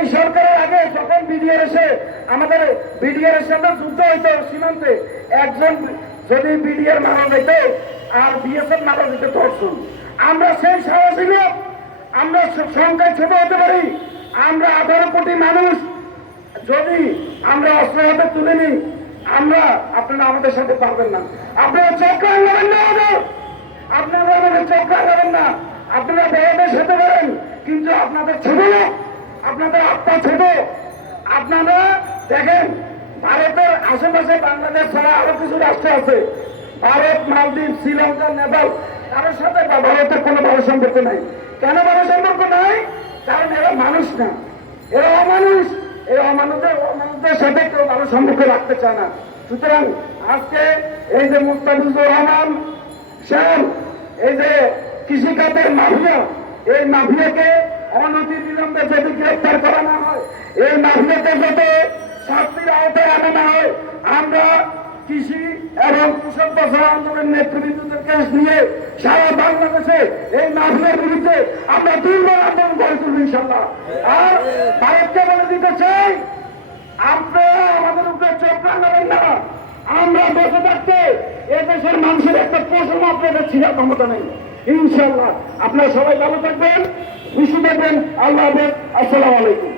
এই সরকারের আগে যখন বিডিআর এসে আমাদের বিডিআর এর সাথে যুদ্ধ হইতো সীমান্তে, একজন যদি বিডিআর মারা যেত আর বিএসএফ মারা যেত ধর্ষণ, আমরা সেই সাহসী লোক, আমরা সংখ্যায় ছোট হতে পারি, আমরা 18 কোটি মানুষ যদি আমরা অস্ত্র হাতে তুলে নিই, আমরা আপনারা আমাদের সাথে পারবেন না। আপনারা চক্রান্ত করেন না, আপনারা আমাদের চক্রান্ত করেন না। আপনারা বড়দের সাথে পারেন, কিন্তু আপনাদের ছোট লোক, আপনাদের আত্মা ছোট। আপনারা দেখেন ভারতের আশেপাশে বাংলাদেশ ছাড়া আরো কিছু রাষ্ট্র আছে, ভারত, মালদ্বীপ, শ্রীলঙ্কা, নেপাল, কারোর সাথে ভারতের কোনো ভালো সম্পর্ক নাই। কেন ভালো সম্পর্ক নাই? কারণ এরা মানুষ না, এরা অমানুষ। এই অমানুষদের সাথে কেউ ভালো সম্পর্ক রাখতে চায় না। সুতরাং আজকে এই যে মুস্তাফিজুর রহমান সাহেব, এই যে কৃষিখাতের মাফিয়া, এই মাফিয়াকে অনতি বিলম্বে যদি গ্রেফতার করা না হয়, এই মাফিয়াকে যাতে শাস্তির আওতায় আনা না হয়, আমরা কৃষি এবং কৃষক বাঁচাও আন্দোলনের নেতৃবৃন্দদেরকে নিয়ে সারা বাংলাদেশে এই মাফিয়ার বিরুদ্ধে আমরা দুর্বল আন্দোলন গড়ে তুলব ইনশাল্লাহ। আর ভারতকে বলে দিতে চাই, আপনারা আমাদের উপরে চক্রান্ত করেন না। আমরা বসে থাকতে এদেশের মানুষের একটা পশম আপনাদের ছিঁড়ার ক্ষমতা নেই ইনশাল্লাহ। আপনারা সবাই ভালো থাকবেন, খুশি থাকবেন। আল্লাহ হাফেজ, আসসালামু আলাইকুম।